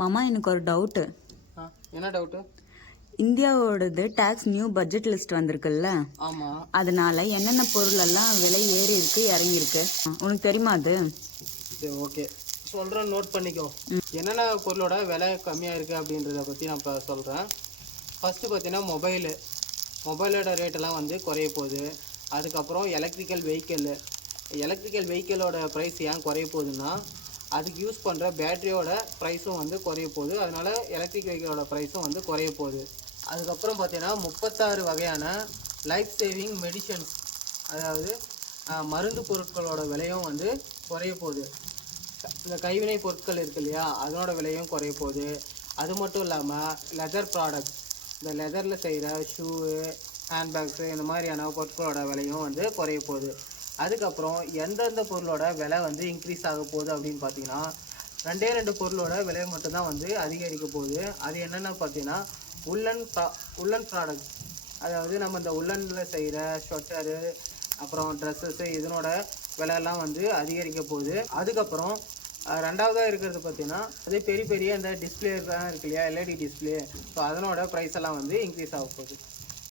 மாமா எனக்கு ஒரு டவுட்டு. என்ன டவுட்டு? இந்தியாவோடது டேக்ஸ் நியூ பட்ஜெட் லிஸ்ட் வந்திருக்குல்ல, ஆமாம். அதனால என்னென்ன பொருள் எல்லாம் விலை ஏறி இருக்கு இறங்கி இருக்கு உனக்கு தெரியுமா அது? சரி, ஓகே, சொல்கிறேன், நோட் பண்ணிக்கோ. என்னென்ன பொருளோட விலை கம்மியாக இருக்குது அப்படின்றத பற்றி நான் இப்போ சொல்கிறேன். ஃபஸ்ட்டு பார்த்தீங்கன்னா மொபைலோட ரேட்டெல்லாம் வந்து குறைய போகுது. அதுக்கப்புறம் எலக்ட்ரிக்கல் வெஹிக்கிளோட ப்ரைஸ் ஏன் குறைய போகுதுன்னா, அதுக்கு யூஸ் பண்ணுற பேட்டரியோட ப்ரைஸும் வந்து குறைய போகுது. அதனால் எலக்ட்ரிக் வெஹிக்கிளோட ப்ரைஸும் வந்து குறைய போகுது. அதுக்கப்புறம் பார்த்தீங்கன்னா 36 வகையான லைஃப் சேவிங் மெடிசன்ஸ், அதாவது மருந்து பொருட்களோட விலையும் வந்து குறைய போகுது. இந்த கைவினை பொருட்கள் இருக்கு இல்லையா, அதனோட விலையும் குறைய போகுது. அது மட்டும் இல்லாமல் லெதர் ப்ராடக்ட்ஸ், இந்த லெதரில் செய்கிற ஷூவு, ஹேண்ட்பேக்ஸு, இந்த மாதிரியான பொருட்களோட விலையும் வந்து குறைய போகுது. அதுக்கப்புறம் எந்தெந்த பொருளோட விலை வந்து இன்க்ரீஸ் ஆக போகுது அப்படின்னு பார்த்தீங்கன்னா, 2 பொருளோட விலை மட்டும்தான் வந்து அதிகரிக்க போகுது. அது என்னென்னு பார்த்தீங்கன்னா, உள்ளன் ப்ராடக்ட்ஸ், அதாவது நம்ம இந்த உள்ளனில் செய்கிற ஸ்வெட்டரு, அப்புறம் ட்ரெஸ்ஸஸ்ஸு, இதனோட விலையெல்லாம் வந்து அதிகரிக்க போகுது. அதுக்கப்புறம் ரெண்டாவதாக இருக்கிறது பார்த்தீங்கன்னா, அதே பெரிய இந்த டிஸ்பிளேலாம் இருக்கு இல்லையா, எல்இடி டிஸ்பிளே, ஸோ அதனோட ப்ரைஸ் எல்லாம் வந்து இன்க்ரீஸ் ஆக போகுது.